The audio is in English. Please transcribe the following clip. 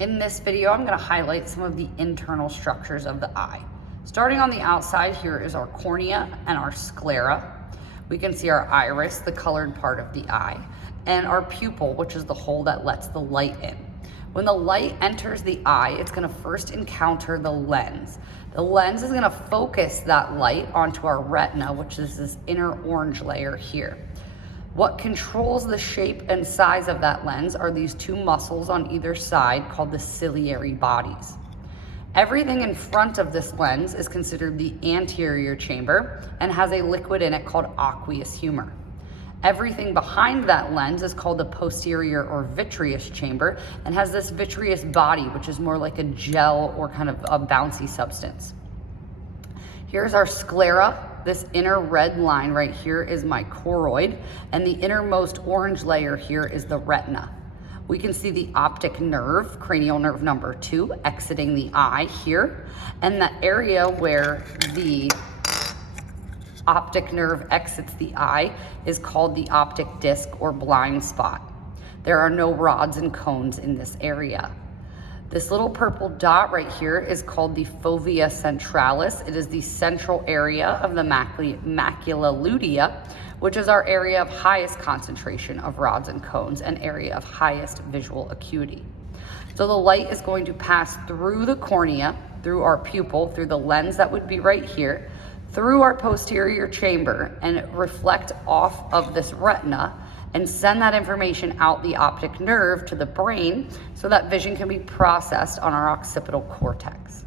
In this video, I'm going to highlight some of the internal structures of the eye. Starting on the outside, here is our cornea and our sclera. We can see our iris, the colored part of the eye, and our pupil, which is the hole that lets the light in. When the light enters the eye, it's going to first encounter the lens. The lens is going to focus that light onto our retina, which is this inner orange layer here. What controls the shape and size of that lens are these two muscles on either side called the ciliary bodies. Everything in front of this lens is considered the anterior chamber and has a liquid in it called aqueous humor. Everything behind that lens is called the posterior or vitreous chamber and has this vitreous body, which is more like a gel or kind of a bouncy substance. Here's our sclera. This inner red line right here is my choroid, and the innermost orange layer here is the retina. We can see the optic nerve, cranial nerve number 2, exiting the eye here, and the area where the optic nerve exits the eye is called the optic disc or blind spot. There are no rods and cones in this area. This little purple dot right here is called the fovea centralis. It is the central area of the macula lutea, which is our area of highest concentration of rods and cones and area of highest visual acuity. So the light is going to pass through the cornea, through our pupil, through the lens that would be right here, through our posterior chamber, and reflect off of this retina and send that information out the optic nerve to the brain so that vision can be processed on our occipital cortex.